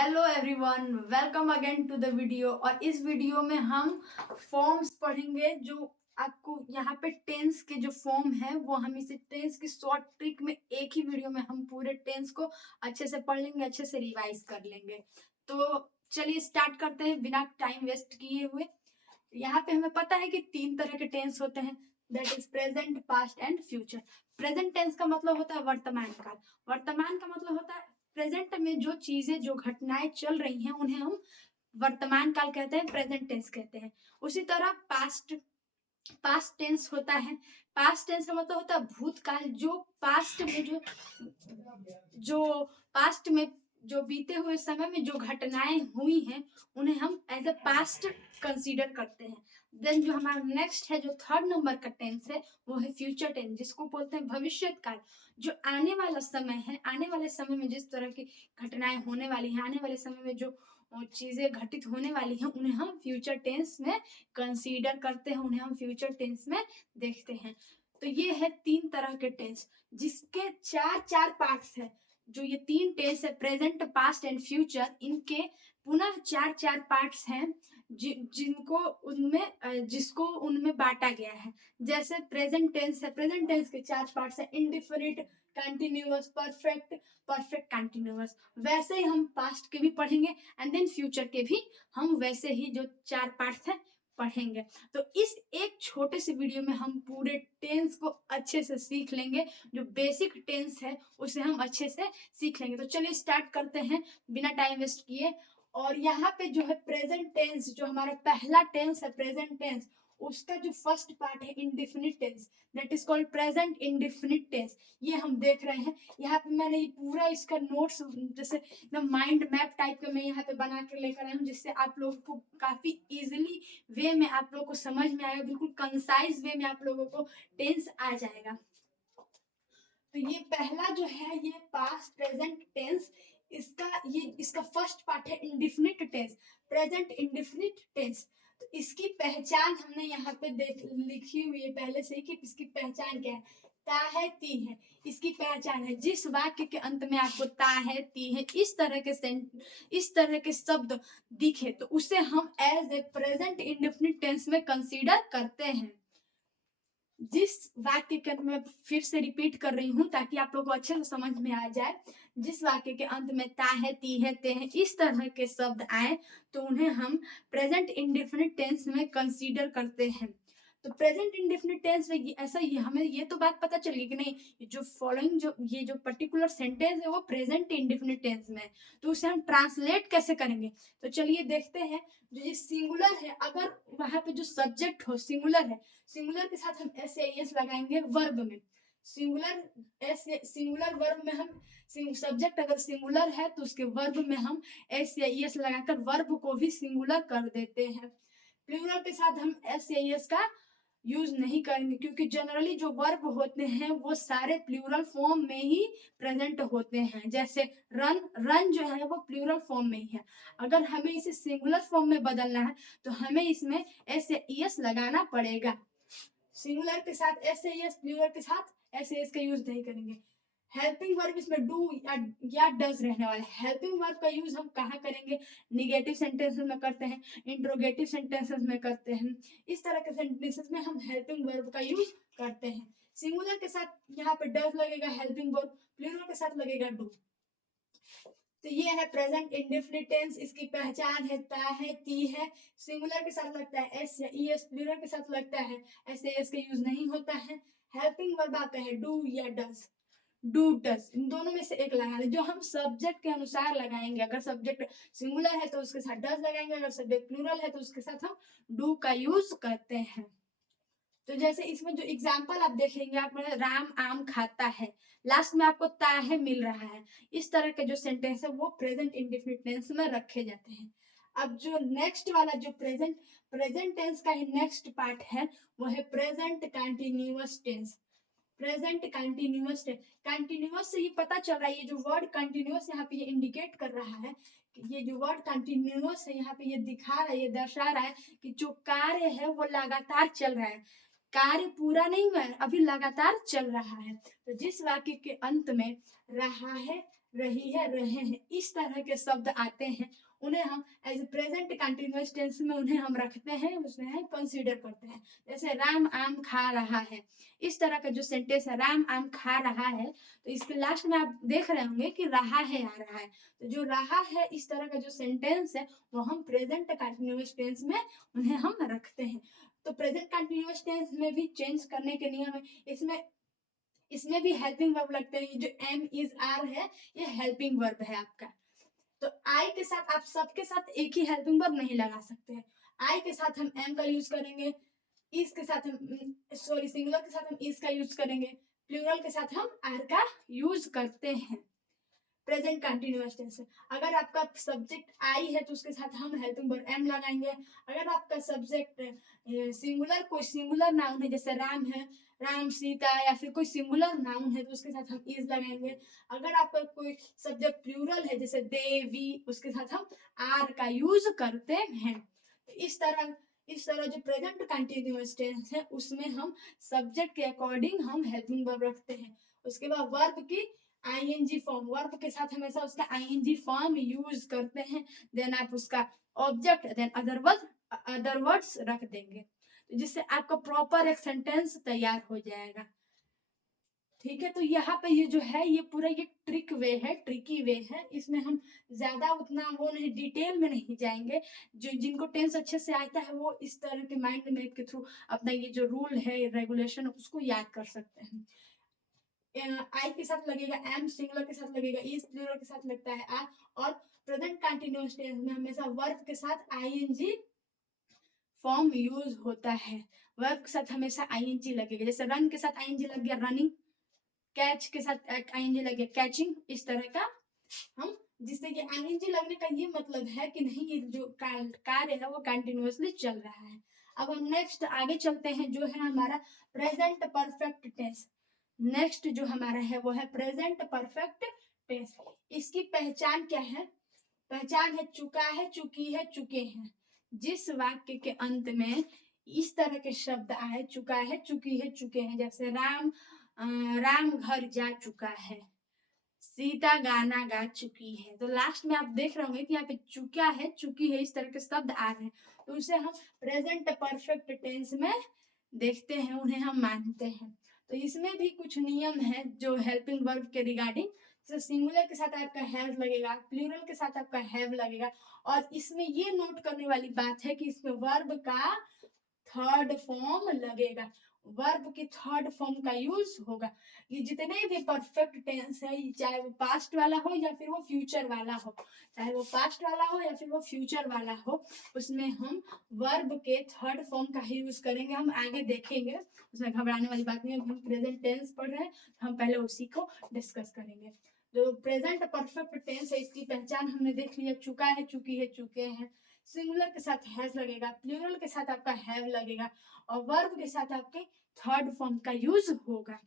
Hello everyone, welcome again to the video. और इस video में हम फॉर्म्स पढ़ेंगे जो आपको यहाँ पे टेंस के जो फॉर्म है वो हम इसे टेंस की शॉर्ट ट्रिक में एक ही वीडियो में हम पूरे टेंस को अच्छे से पढ़ लेंगे, अच्छे से रिवाइज कर लेंगे। तो चलिए स्टार्ट करते हैं बिना टाइम वेस्ट किए हुए। यहाँ पे हमें पता है कि तीन तरह के टेंस होते हैं, that is present, past and future. Present tense का मतलब होता है वर्तमान काल। वर्तमान का मतलब होता है प्रेजेंट में जो चीजें जो घटनाएं चल रही हैं उन्हें हम वर्तमान काल कहते हैं, प्रेजेंट टेंस कहते हैं। उसी तरह पास्ट टेंस होता है। पास्ट टेंस का मतलब होता है भूतकाल। जो पास्ट में जो पास्ट में जो बीते हुए समय में जो घटनाएं हुई हैं उन्हें हम एज ए पास्ट कंसीडर करते हैं। देन जो हमारा नेक्स्ट है, जो थर्ड नंबर का टेंस है, वो है फ्यूचर टेंस, जिसको बोलते हैं भविष्य काल। जो आने वाला समय है, आने वाले समय में जिस तरह की घटनाएं होने वाली हैं, आने वाले समय में जो चीजें घटित होने वाली हैं, उन्हें हम फ्यूचर टेंस में कंसीडर करते हैं, उन्हें हम फ्यूचर टेंस में देखते हैं। तो ये है तीन तरह के टेंस, जिसके चार चार पार्ट्स है। जो ये तीन टेंस है, प्रेजेंट, पास्ट एंड फ्यूचर, इनके पुनः चार चार पार्ट्स हैं जिसको उनमें बांटा गया है। जैसे प्रेजेंट टेंस है, प्रेजेंट टेंस के चार पार्ट्स है, indefinite, continuous, perfect, perfect continuous. वैसे ही हम पास्ट के भी पढ़ेंगे एंड देन फ्यूचर के भी हम वैसे ही जो चार पार्ट्स हैं पढ़ेंगे। तो इस एक छोटे से वीडियो में हम पूरे टेंस को अच्छे से सीख लेंगे। जो बेसिक टेंस है उसे हम अच्छे से सीख लेंगे। तो चलिए स्टार्ट करते हैं बिना टाइम वेस्ट किए। और यहाँ पे जो है प्रेजेंट टेंस, जो हमारा पहला टेंस है प्रेजेंट टेंस, उसका जो फर्स्ट पार्ट है indefinite tense, that is called present indefinite tense. ये हम देख रहे हैं। यहाँ पे मैंने ये पूरा इसका नोट्स जैसे एकदम माइंड मैप टाइप का मैं यहाँ पे बना के लेकर आया हूँ, जिससे आप लोगों को काफी इजिली वे में आप लोगों को समझ में आएगा, बिल्कुल कंसाइज वे में आप लोगों को टेंस आ जाएगा। तो ये पहला जो है ये पास्ट प्रेजेंट टेंस, इसका फर्स्ट पार्ट है indefinite tense, present indefinite tense. तो इसकी पहचान हमने यहाँ पे लिखी हुई है पहले से ही कि इसकी पहचान क्या है। ता है, ती है, इसकी पहचान है। जिस वाक्य के अंत में आपको ता है, ती है, इस तरह के शब्द दिखे तो उसे हम as a present indefinite tense में कंसीडर करते हैं। जिस वाक्य के मैं फिर से रिपीट कर रही हूँ ताकि आप लोगों को अच्छे से समझ में आ जाए। जिस वाक्य के अंत में ता है, ती है, ते है, इस तरह के शब्द आए तो उन्हें हम प्रेजेंट इंडेफिनिट टेंस में कंसीडर करते हैं। तो प्रेजेंट इंडेफिनिट टेंस में हमें ये तो बात पता चल गई कि नहीं, जो फॉलोइंग जो पर्टिकुलर सेंटेंस है वो प्रेजेंट इंडेफिनिट टेंस में है। तो उसे हम ट्रांसलेट कैसे करेंगे, तो चलिए देखते हैं। जो ये सिंगुलर है, अगर वहां पे जो सब्जेक्ट हो सिंगुलर है, सिंगुलर के साथ हम एस एस लगाएंगे वर्ब में। सिंगुलर वर्ब में हम सब्जेक्ट अगर सिंगुलर है तो उसके वर्ब में हम एस एस लगाकर वर्ब को भी सिंगुलर कर देते हैं। प्लूरल के साथ हम एस एस का यूज नहीं करेंगे, क्योंकि जनरली जो वर्ब होते हैं वो सारे प्लूरल फॉर्म में ही प्रेजेंट होते हैं। जैसे रन, रन जो है वो प्लूरल फॉर्म में ही है। अगर हमें इसे सिंगुलर फॉर्म में बदलना है तो हमें इसमें एस एस लगाना पड़ेगा। सिंगुलर के साथ एस एस, प्लूरल के साथ एस एस का यूज नहीं करेंगे। हेल्पिंग वर्ब इसमें डू या डज रहने वाला है। हेल्पिंग वर्ब का यूज हम कहाँ करेंगे, निगेटिव सेंटेंसेस में करते हैं, इंट्रोगेटिव सेंटेंसेस में करते हैं। इस तरह के सेंटेंसेस में हम हेल्पिंग वर्ब का यूज करते हैं। सिंगुलर के साथ यहाँ पे डज लगेगा हेल्पिंग वर्ब, प्लूरल के साथ लगेगा डू। तो ये है प्रेजेंट इंडेफिनिट टेंस। इसकी पहचान है ता है, ती है, सिंगुलर के साथ लगता है एस या ईएस, प्लूरल के साथ लगता है एस एस का यूज नहीं होता है। हेल्पिंग वर्ब आता है डू या डज, डू डज, इन दोनों में से एक लगाना जो हम सब्जेक्ट के अनुसार लगाएंगे। अगर सब्जेक्ट सिंगुलर है तो उसके साथ डज लगाएंगे, अगर सब्जेक्ट प्लूरल है तो उसके साथ हम डू का यूज करते हैं। तो जैसे इसमें जो एग्जाम्पल आप देखेंगे, आप राम आम खाता है, लास्ट में आपको ता है मिल रहा है। इस तरह के जो सेंटेंस है वो प्रेजेंट इंडेफिनिट टेंस में रखे जाते हैं। अब जो नेक्स्ट वाला जो प्रेजेंट टेंस का ही नेक्स्ट पार्ट है वो है present continuous tense. Present continuous tense, continuous से ही पता चल रहा है, ये जो वर्ड कंटिन्यूअस यहाँ पे ये इंडिकेट कर रहा है कि ये जो वर्ड कंटिन्यूअस है यहाँ पे ये दिखा रहा है, ये दर्शा रहा है कि जो कार्य है वो लगातार चल रहा है। कार्य पूरा नहीं हुआ है, अभी लगातार चल रहा है। तो जिस वाक्य के अंत में रहा है, रही है, रहे हैं, इस तरह के शब्द आते हैं, उन्हें हम एज प्रेजेंट कंटिन्यूअस टेंस में उन्हें हम रखते हैं, उसमें हम कंसीडर करते हैं। जैसे राम आम खा रहा है, इस तरह का जो सेंटेंस है राम आम खा रहा है, तो इसके लास्ट में आप देख रहे होंगे कि रहा है आ रहा है, तो जो रहा है इस तरह का जो सेंटेंस है वो हम प्रेजेंट कंटिन्यूअस टेंस में उन्हें हम रखते हैं। तो प्रेजेंट कंटिन्यूअस टेंस में भी चेंज करने के नियम है, इसमें इसमें भी हेल्पिंग वर्ब लगते हैं। जो एम इज आर है ये हेल्पिंग वर्ब है आपका। तो आई के साथ आप सबके साथ एक ही हेल्पिंग वर्ब नहीं लगा सकते हैं। आई के साथ हम एम का यूज करेंगे, इस के साथ हम सॉरी सिंगुलर के साथ हम इस का यूज करेंगे, प्लूरल के साथ हम आर का यूज करते हैं प्रेजेंट कंटिन्यूअस टेंस है। अगर आपका सब्जेक्ट आई है तो उसके साथ हम हेल्पिंग वर्ब एम लगाएंगे। अगर आपका सब्जेक्ट सिंगुलर कोई सिंगुलर नाउन है जैसे राम है, राम सीता, या फिर कोई सिंगुलर नाउन है तो उसके साथ हम इज लगाएंगे। अगर आपका कोई सब्जेक्ट प्लूरल है जैसे दे वी, उसके साथ हम आर का यूज करते हैं। तो इस तरह जो प्रेजेंट कंटिन्यूअस टेंस है उसमें हम सब्जेक्ट के अकॉर्डिंग हम हेल्पिंग वर्ब रखते हैं। उसके बाद वर्ब की आईएनजी फॉर्म, वर्ब के साथ हमेशा उसका आईएनजी फॉर्म यूज करते हैं। देन आप उसका ऑब्जेक्ट देन अदर वर्ड्स रख देंगे, जिससे आपका प्रॉपर एक सेंटेंस तैयार हो जाएगा। ठीक है, तो यहाँ पे ये जो है ये पूरा ये ट्रिकी वे है, इसमें हम ज्यादा उतना वो नहीं डिटेल में नहीं जाएंगे। जो जिनको टेंस अच्छे से आता है वो इस तरह के माइंड मैप के थ्रू अपना ये जो रूल है रेगुलेशन उसको याद कर सकते हैं। आई के साथ लगेगा एम, सिंगुलर के साथ लगेगा इज, प्लूरल के साथ लगता है आर, और प्रेजेंट कंटिन्यूअस टेंस में हमेशा वर्ब के साथ आईएनजी फॉर्म यूज होता है। वर्ब के साथ हमेशा आईएनजी लगेगा, जैसे रन के साथ आईएनजी लग गया रनिंग, कैच के साथ आईएनजी लग गया कैचिंग, इस तरह का हम, जिससे ये आईएनजी लगने का ये मतलब है कि नहीं ये जो कार्य है वो कंटिन्यूअसली चल रहा है। अब हम नेक्स्ट आगे चलते हैं, जो है हमारा प्रेजेंट परफेक्ट टेंस। नेक्स्ट जो हमारा है वो है प्रेजेंट परफेक्ट टेंस। इसकी पहचान क्या है? पहचान है चुका है, चुकी है, चुके हैं। जिस वाक्य के अंत में इस तरह के शब्द आए, चुका है, चुकी है, चुके हैं, जैसे राम घर जा चुका है, सीता गाना गा चुकी है, तो लास्ट में आप देख रहे होंगे कि यहाँ पे चुका है, चुकी है, इस तरह के शब्द आ रहे हैं, तो उसे हम प्रेजेंट परफेक्ट टेंस में देखते हैं, उन्हें हम मानते हैं। तो इसमें भी कुछ नियम है जो हेल्पिंग वर्ब के रिगार्डिंग, जैसे सिंगुलर के साथ आपका हैव लगेगा, प्लूरल के साथ आपका हैव लगेगा, और इसमें ये नोट करने वाली बात है कि इसमें वर्ब का थर्ड फॉर्म लगेगा, वर्ब की थर्ड फॉर्म का यूज होगा। ये जितने भी परफेक्ट टेंस है, चाहे वो पास्ट वाला हो या फिर वो फ्यूचर वाला हो, चाहे वो पास्ट वाला हो या फिर वो फ्यूचर वाला हो, उसमें हम वर्ब के थर्ड फॉर्म का ही यूज करेंगे। हम आगे देखेंगे, उसमें घबराने वाली बात नहीं है। हम प्रेजेंट टेंस पढ़ रहे हैं, हम पहले उसी को डिस्कस करेंगे। जो प्रेजेंट परफेक्ट टेंस है इसकी पहचान हमने देख लिया, चुका है, चुकी है, चुके हैं, सिंगुलर के साथ हैज लगेगा, प्लूरल के साथ आपका हैव लगेगा, और वर्ब के साथ आपके थर्ड फॉर्म का यूज होगा।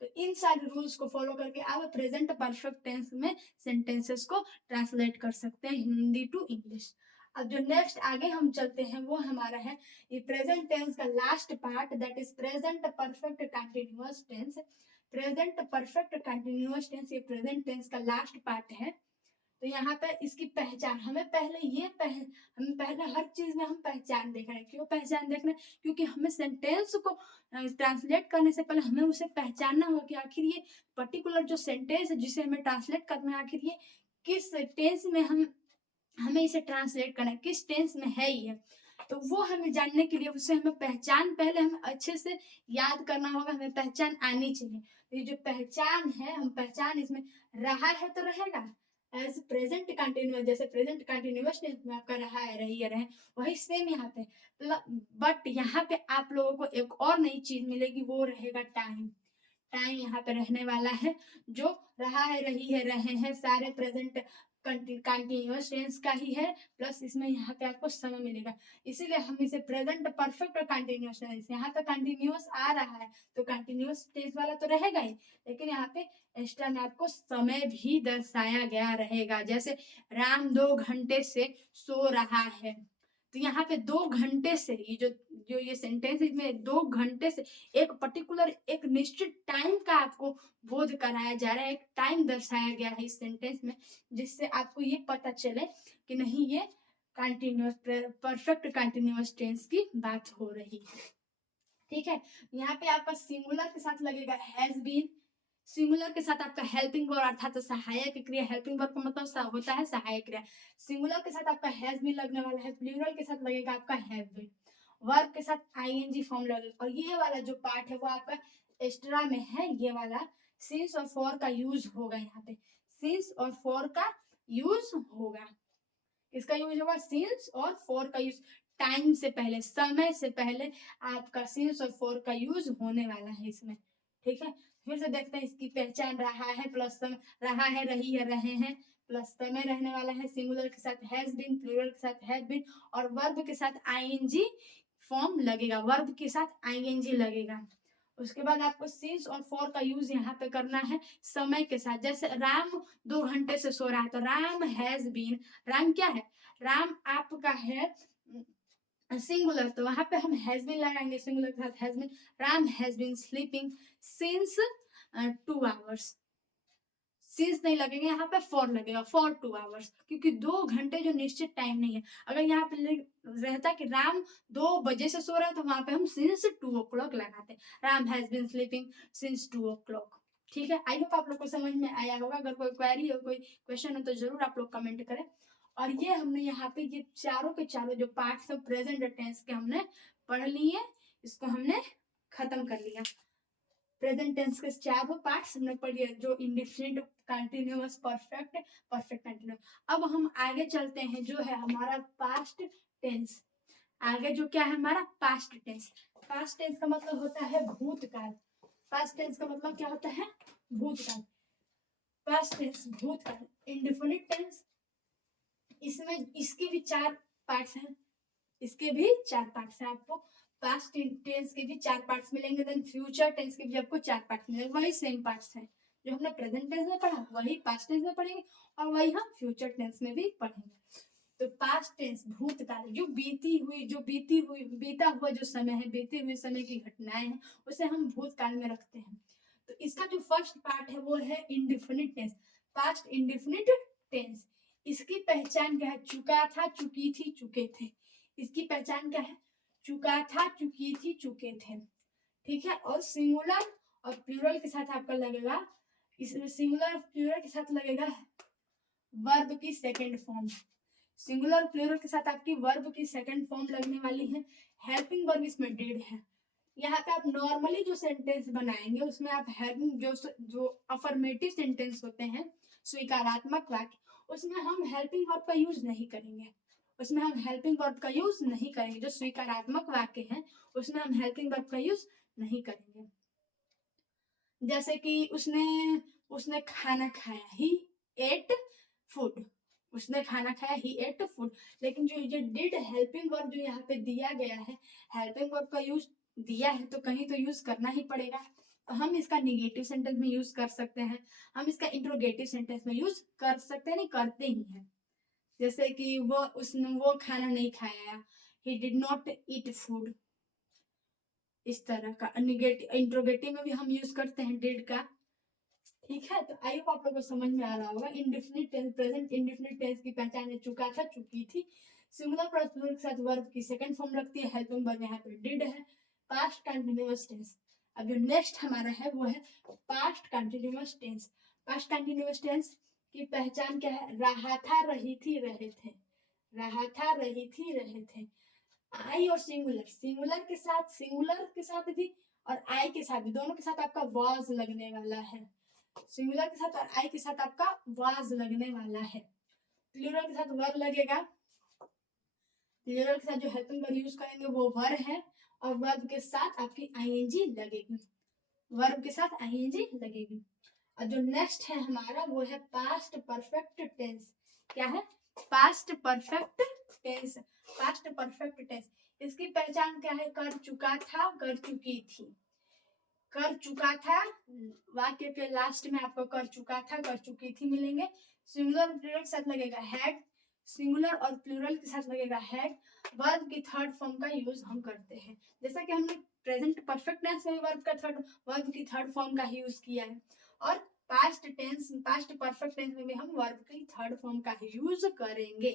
तो इन सारे रूल्स को फॉलो करके आप प्रेजेंट परफेक्ट टेंस में सेंटेंसेस को ट्रांसलेट कर सकते हैं हिंदी टू इंग्लिश। अब जो नेक्स्ट आगे हम चलते हैं वो हमारा है ये प्रेजेंट टेंस का last part, that is present perfect continuous tense. Present perfect continuous tense ये प्रेजेंट टेंस का लास्ट पार्ट है। तो यहाँ पे इसकी पहचान हमें पहले हर चीज में हम पहचान देख रहे हैं। क्यों पहचान देख रहे हैं? क्योंकि हमें सेंटेंस को ट्रांसलेट करने से पहले हमें उसे पहचानना होगा कि आखिर ये पर्टिकुलर जो सेंटेंस है जिसे हमें ट्रांसलेट करना है, आखिर ये किस टेंस में हमें इसे ट्रांसलेट करना है, किस टेंस में है ये। तो वो हमें जानने के लिए उसे हमें पहचान पहले हमें अच्छे से याद करना होगा, हमें पहचान आनी चाहिए। तो ये जो पहचान है, हम पहचान इसमें रहा है तो रहेगा एज प्रेजेंट कंटिन्यूअस, जैसे प्रेजेंट कंटिन्यूअस टेंस में आपका रहा है, रही है, रहे, वही सेम यहाँ पे। बट यहाँ पे आप लोगों को एक और नई चीज मिलेगी, वो रहेगा टाइम। टाइम यहाँ पे रहने वाला है, जो रहा है, रही है, रहे हैं, सारे प्रेजेंट कंटिन्यूअस टेंस का ही है, प्लस इसमें यहाँ पे आपको समय मिलेगा। इसीलिए हम इसे प्रेजेंट परफेक्ट और कंटिन्यूअस टेंस, यहाँ पे कंटिन्यूअस आ रहा है तो कंटिन्यूअस टेंस वाला तो रहेगा ही, लेकिन यहाँ पे एक्स्ट्रा में आपको समय भी दर्शाया गया रहेगा। जैसे राम 2 घंटे से सो रहा है, तो यहाँ पे 2 घंटे से ये जो ये सेंटेंस है इसमें 2 घंटे से एक पर्टिकुलर एक निश्चित टाइम का आपको बोध कराया जा रहा है, एक टाइम दर्शाया गया है इस सेंटेंस में, जिससे आपको ये पता चले कि नहीं ये कंटिन्यूअस परफेक्ट कंटिन्यूअस टेंस की बात हो रही है। ठीक है, यहाँ पे आपका सिंगुलर के साथ लगेगा हैज बीन, सिंगुलर के साथ आपका हेल्पिंग वर्ब अर्थात सहायक क्रिया, हेल्पिंग वर्ब का मतलब होता है सहायक क्रिया, सिंगुलर के साथ आपका हैज बीन लगने वाला है, प्लूरल के साथ लगेगा आपका हैव बीन, वर्ब के साथ आईएनजी फॉर्म लगेगा। और ये वाला जो पार्ट है वो आपका एक्स्ट्रा में है, ये वाला सिंस और फॉर का यूज होगा, यहाँ पे सिंस और फॉर का यूज होगा, इसका यूज होगा सिंस और फॉर का यूज, टाइम से पहले समय से पहले आपका सिंस और फॉर का यूज होने वाला है इसमें। ठीक है, फिर से देखते हैं इसकी पहचान, रहा है प्लस समय, रहा है रही है रहे हैं प्लस समय रहने वाला है, सिंगुलर के साथ हैज बीन, प्लूरल के साथ हैड बीन, और वर्ब के साथ आईएनजी फॉर्म लगेगा, वर्ब के साथ आईएनजी लगेगा। उसके बाद आपको सिंस और फॉर का यूज यहाँ पे करना है समय के साथ, जैसे राम 2 घंटे से सो रहा है तो राम हैज बीन, राम क्या है, राम आपका है सिंगुलर, तो वहां पे हम हैज बीन लगाएंगे सिंगुलर के साथ has been, Ram has been sleeping since 2 hours, since नहीं लगेगा यहाँ पे फॉर लगेगा फॉर 2 आवर्स, क्योंकि 2 घंटे जो निश्चित टाइम नहीं है। अगर यहाँ पे रहता कि राम 2 बजे से सो रहा है तो वहां पे हम सिंस 2 o'clock लगाते, Ram has been sleeping since 2 o'clock। ठीक है, आई होप आप लोग को समझ में आया होगा, अगर कोई क्वेरी हो कोई क्वेश्चन हो तो जरूर आप लोग कमेंट करें। और ये हमने यहाँ पे ये चारों के चारों जो पार्ट्स है प्रेजेंट टेंस के हमने पढ़ लिए, इसको हमने खत्म कर लिया। प्रेजेंट टेंस के चारों पार्ट्स हमने पढ़ लिया, जो indefinite, continuous, perfect, perfect continuous. अब हम आगे चलते हैं, जो है हमारा पास्ट टेंस। आगे जो क्या है हमारा पास्ट टेंस, पास्ट टेंस का मतलब होता है भूतकाल, पास्ट टेंस का मतलब क्या होता है भूतकाल, पास्ट टेंस भूतकाल, इंडिफिनिट टेंस, इसमें इसके भी 4 पार्ट्स हैं, इसके भी 4 पार्ट्स हैं, आपको पास्ट टेंस के भी 4 पार्ट्स मिलेंगे, देन फ्यूचर टेंस के भी आपको 4 पार्ट्स मिलेंगे, वही सेम पार्ट्स हैं जो हमने प्रेजेंट टेंस में पढ़ा वही पास्ट टेंस में पढ़ेंगे और वही हम फ्यूचर टेंस में भी पढ़ेंगे। तो पास्ट टेंस भूतकाल, जो बीता हुआ जो समय है, बीते हुए समय की घटनाएं हैं उसे हम भूतकाल में रखते हैं। तो इसका जो फर्स्ट पार्ट है वो है indefinite tense, past indefinite tense. इसकी पहचान क्या है, चुका था, चुकी थी, चुके थे, इसकी पहचान क्या है, चुका था, चुकी थी, चुके थे। ठीक है, और सिंगुलर और प्लूरल के साथ आपका लगेगा, इसमें सिंगुलर और प्लूरल के साथ लगेगा वर्ब की सेकंड फॉर्म, सिंगुलर प्लूरल के साथ आपकी वर्ब की सेकंड फॉर्म लगने वाली है, हेल्पिंग वर्ब इसमें डिड है। यहाँ पे आप नॉर्मली जो सेंटेंस बनाएंगे उसमें आप हेल्पिंग जो अफर्मेटिव सेंटेंस होते हैं, स्वीकारात्मक वाक्य, उसमें हम हेल्पिंग वर्ब का यूज नहीं करेंगे, उसमें हम हेल्पिंग वर्ब का यूज नहीं करेंगे, जो स्वीकारात्मक वाक्य है उसमें हम हेल्पिंग वर्ब का यूज नहीं करेंगे। जैसे कि उसने खाना खाया, ही एट फूड, उसने खाना खाया, ही एट फूड, लेकिन जो ये डिड हेल्पिंग वर्ब जो यहाँ पे दिया गया है, हेल्पिंग वर्ब का यूज दिया है तो कहीं तो यूज करना ही पड़ेगा, तो हम इसका निगेटिव सेंटेंस में यूज कर सकते हैं, हम इसका इंट्रोगेटिव सेंटेंस में यूज कर सकते हैं, नहीं करते ही हैं। जैसे कि वो खाना नहीं खाया, he did not eat food, इस तरह का निगेटिव इंट्रोगेटिव में भी हम यूज करते हैं डिड का। ठीक है, तो आई होप आप लोगों को समझ में आ रहा होगा। Indefinite tense, present indefinite tense की पहचान है चुका था, चुकी थी, सिंगुलर प्लस प्लूरल के साथ वर्ब की सेकंड फॉर्म लगती है, हेल्पिंग वर्ब यहाँ पे डिड है, पास्ट कंटिन्यूअस टेंस। अब जो नेक्स्ट हमारा है वो है past continuous tense. Past continuous tense की पहचान क्या है, रहा था, रही थी, रहे थे, रहा था, रही थी, रहे थे, आई और सिंगुलर, सिंगुलर के साथ भी और आई के साथ भी, दोनों के साथ आपका वाज लगने वाला है, सिंगुलर के साथ और आई के साथ आपका वाज लगने वाला है। प्लूरल के साथ वर लगेगा, प्लूरल के साथ जो हेल्पिंग वर्ब यूज करेंगे वो वर है, और वर्ब के साथ आपकी आईएनजी लगेगी, वर्ब के साथ आईएनजी लगेगी। और जो नेक्स्ट है हमारा वो है पास्ट परफेक्ट टेंस। क्या है, past perfect tense, past perfect tense. इसकी पहचान क्या है, कर चुका था, कर चुकी थी, कर चुका था, वाक्य के लास्ट में आपको कर चुका था, कर चुकी थी मिलेंगे, सिंगुलर प्लूरल के साथ लगेगा हैड, सिंगुलर और प्लूरल के साथ लगेगा हैड, वर्ब की थर्ड फॉर्म का यूज हम करते हैं। जैसा कि हमने प्रेजेंट परफेक्ट टेंस में वर्ब की थर्ड फॉर्म का यूज किया है, और पास्ट परफेक्ट टेंस में भी हम वर्ब की थर्ड फॉर्म का यूज करेंगे।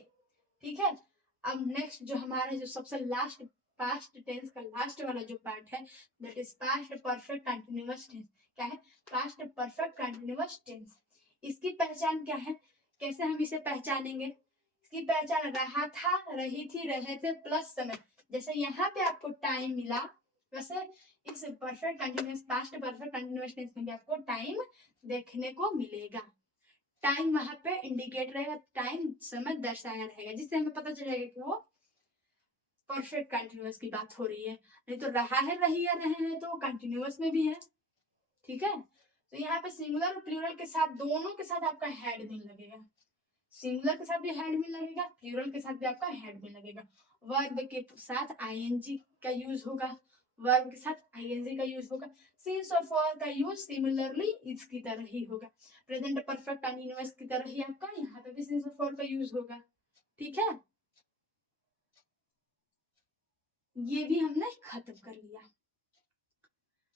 ठीक है, अब नेक्स्ट जो हमारा जो सबसे लास्ट पास्ट टेंस का लास्ट वाला जो पार्ट है, that is past perfect continuous tense. क्या है? Past perfect continuous tense. इसकी पहचान क्या है, कैसे हम इसे पहचानेंगे? इसकी पहचान रहा था, रही थी, रहे थे प्लस समय। जैसे यहाँ पे आपको टाइम मिला, वैसे इस perfect continuous past perfect continuous tense में भी आपको टाइम देखने को मिलेगा। टाइम वहां पे इंडिकेट रहेगा, टाइम समय दर्शाया रहेगा, जिससे हमें पता चलेगा कि वो परफेक्ट कंटिन्यूअस की बात हो रही है। नहीं तो रहा है, रही है, रहे हैं तो कंटिन्यूअस में भी है। ठीक है, तो यहाँ पे सिंगुलर और प्लूरल के साथ, दोनों के साथ आपका हैड भी लगेगा। सिंगुलर के साथ भी हैड भी लगेगा, प्लूरल के साथ भी आपका हैड भी लगेगा। वर्ब के साथ आईएनजी का यूज होगा, वर्ब के साथ आईएनजी का यूज होगा। सिंस और फॉर का यूज सिमिलरली इसकी तरह ही होगा। प्रेजेंट परफेक्ट कंटीन्यूअस की तरह ही आपका यहाँ पे भी सिंस और फॉर का यूज होगा। ठीक है, ये भी हमने खत्म कर लिया।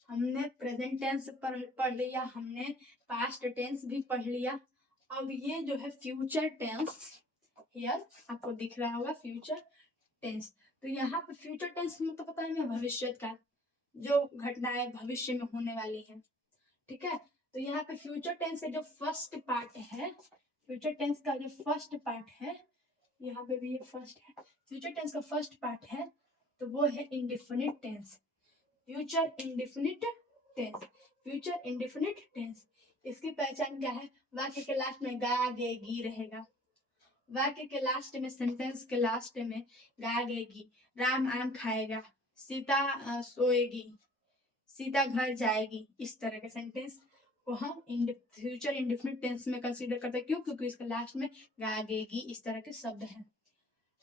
हमने प्रेजेंट टेंस पढ़ लिया, हमने पास्ट टेंस भी पढ़ लिया। अब ये जो है फ्यूचर टेंस, हियर आपको दिख रहा होगा फ्यूचर टेंस। तो यहाँ पे फ्यूचर टेंस में तो पता है ना, भविष्य का जो घटनाएं भविष्य में होने वाली हैं। ठीक है, तो यहाँ पे फ्यूचर टेंस का जो फर्स्ट पार्ट है, फ्यूचर टेंस का जो फर्स्ट पार्ट है, यहाँ पे भी ये फर्स्ट है। फ्यूचर टेंस का फर्स्ट पार्ट है तो वो है indefinite tense. Future indefinite tense, future indefinite tense. इसकी पहचान क्या है? वाक्य के लास्ट में गा गे गी रहेगा। वाक्य के लास्ट में, सेंटेंस के लास्ट में गा गे गी। राम आम खाएगा, सीता सोएगी, सीता घर जाएगी। इस तरह के सेंटेंस को हम फ्यूचर इंडेफिनिट टेंस में कंसीडर करते हैं। क्यों? क्योंकि इसके लास्ट में गा गे गी इस तरह के शब्द हैं।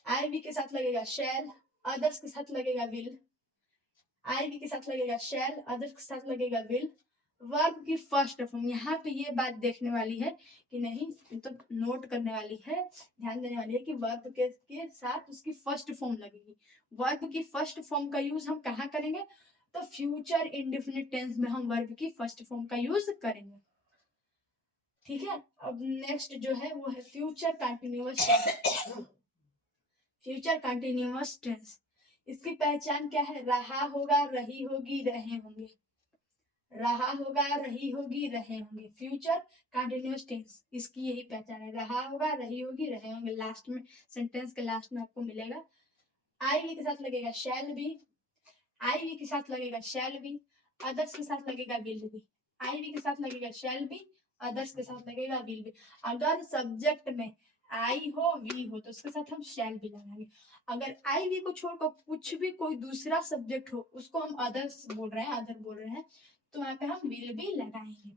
आई वी के साथ लगेगा शैल, अदर्स के साथ लगेगा विल। आई वी के साथ लगेगा शैल, अदर्स के साथ लगेगा विल। वर्ब की फर्स्ट फॉर्म, यहाँ पे ये बात देखने वाली है कि नहीं, मतलब नोट करने वाली है, ध्यान देने वाली है कि वर्ब के साथ उसकी फर्स्ट फॉर्म लगेगी। वर्ब की फर्स्ट फॉर्म का यूज हम कहाँ करेंगे? तो फ्यूचर इंडेफिनिट टेंस में हम वर्ब की फर्स्ट फॉर्म का यूज करेंगे। ठीक है, अब नेक्स्ट जो है वो है future continuous tense. Future continuous tense, इसकी पहचान क्या है? रहा होगा, रही होगी, रहे होंगे। रहा होगा, रही होगी, रहे होंगे। फ्यूचर कंटिन्यूअस टेंस, इसकी यही पहचान है। रहा होगा, रही होगी, रहे होंगे। लास्ट में, सेंटेंस के लास्ट में आपको मिलेगा। आई वी के साथ लगेगा शैल बी, आई वी के साथ लगेगा शैल बी, अदर्स के साथ लगेगा विल बी। आई वी के साथ लगेगा शैल बी, अदर्स के साथ लगेगा विल बी। अगर सब्जेक्ट में आई हो, वी हो, तो उसके साथ हम शैल बी लगाएंगे। अगर आई वी को छोड़कर कुछ भी कोई दूसरा सब्जेक्ट हो, उसको हम अदर्स बोल रहे हैं, अदर बोल रहे हैं, तो वहां पे हम विल बी लगाएंगे।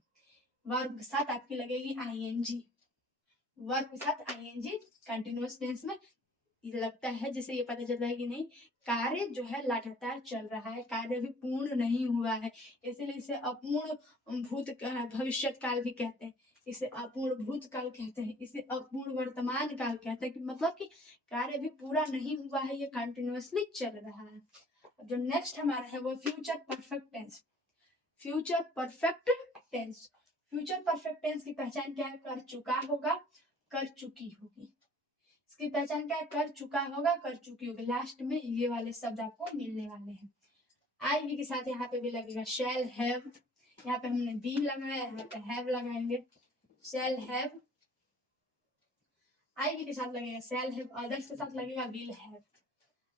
वर्ब के साथ आपकी लगेगी आईएनजी। वर्ब के साथ आईएनजी कंटिन्यूअस टेंस में लगता है, जिससे ये पता चलता है कि नहीं, कार्य जो है लगातार चल रहा है, कार्य भी पूर्ण नहीं हुआ है। इसलिए इसे अपूर्ण भूत भविष्य काल भी कहते हैं, इसे अपूर्ण भूतकाल कहते हैं, इसे अपूर्ण वर्तमान काल कहते हैं, कि मतलब कि कार्य भी पूरा नहीं हुआ है, ये कंटिन्यूअसली चल रहा है। जो नेक्स्ट हमारा है वो future perfect tense. Future perfect tense, future perfect tense की पहचान क्या है? कर चुका होगा, कर चुकी होगी। इसकी पहचान क्या है? कर चुका होगा, कर चुकी होगी। लास्ट में ये वाले शब्द आपको मिलने वाले हैं। आई वी के साथ यहाँ पे भी लगेगा शैल हैव, यहाँ पे हमने बी लगाया, यहाँ पे हैव लगाएंगे। शैल हैव, आई वी के साथ लगेगा शैल हैव, अदर्स के साथ लगेगा विल हैव।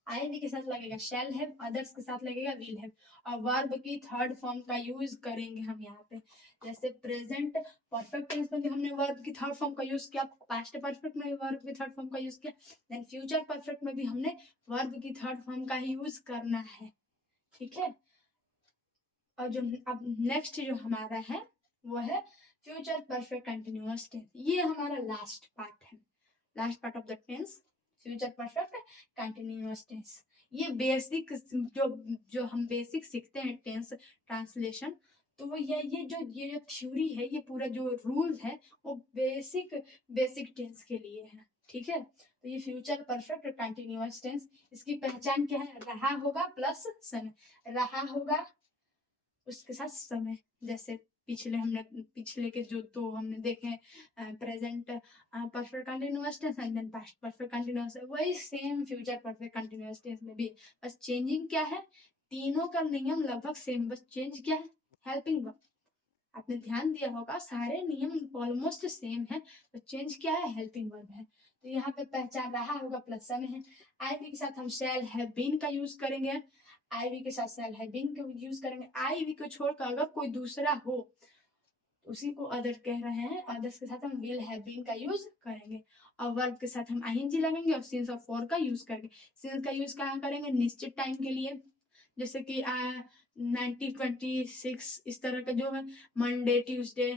आई वी के साथ लगेगा शैल हैव, अदर्स के साथ लगेगा विल हैव। और वर्ब की थर्ड फॉर्म का यूज करेंगे हम यहाँ पे। जैसे प्रेजेंट परफेक्ट टेंस में भी हमने वर्ब की थर्ड फॉर्म का यूज किया, पास्ट परफेक्ट में भी वर्ब की थर्ड फॉर्म का यूज किया, देन फ्यूचर परफेक्ट में भी हमने वर्ब की थर्ड फॉर्म का ही यूज करना है। ठीक है, और जो अब नेक्स्ट जो हमारा है वो है फ्यूचर परफेक्ट कंटिन्यूअस टेंस। ये हमारा लास्ट पार्ट है, last part of the tense, future perfect continuous tense. ये बेसिक जो जो हम बेसिक सीखते हैं टेंस ट्रांसलेशन, तो वो ये जो थ्योरी है, ये पूरा जो रूल है, वो बेसिक टेंस के लिए है, ठीक है। तो ये फ्यूचर परफेक्ट और कंटिन्यूअस टेंस, इसकी पहचान क्या है? रहा होगा प्लस समय, रहा होगा उसके साथ समय। जैसे पिछले के जो तो हमने देखे, present perfect continuous tense and then past perfect continuous, वही same future perfect continuous tense में भी, बस चेंजिंग क्या है? तीनों का नियम लगभग सेम, बस चेंज क्या है? Helping verb. आपने ध्यान दिया होगा सारे नियम ऑलमोस्ट सेम है, तो चेंज क्या है? हेल्पिंग वर्ब है। तो यहाँ पे पहचान रहा होगा प्लस समय है। आई वी के साथ हम शैल हैव बीन का यूज करेंगे, आई वी के साथ शैल हैव बीन का यूज करेंगे। आई वी को छोड़कर अगर कोई दूसरा हो, उसी को अदर कह रहे हैं, अदर्स के साथ हम विल हैव बीन का यूज करेंगे। और वर्ब के साथ हम आईएनजी लगेंगे और सिंस और फॉर का यूज करेंगे। सिंस का यूज कहाँ करेंगे? निश्चित टाइम के लिए, जैसे कि 1926 इस तरह का जो है, मंडे ट्यूसडे,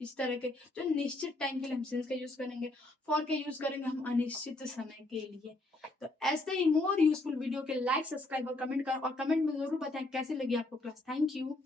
इस तरह के जो निश्चित टाइम के लिए हम सिंस का यूज करेंगे। फॉर के यूज करेंगे हम अनिश्चित समय के लिए। तो ऐसे ही मोर यूजफुल वीडियो के लाइक, सब्सक्राइब और कमेंट कर, और कमेंट में जरूर बताएं कैसी लगी आपको क्लास। Thank you.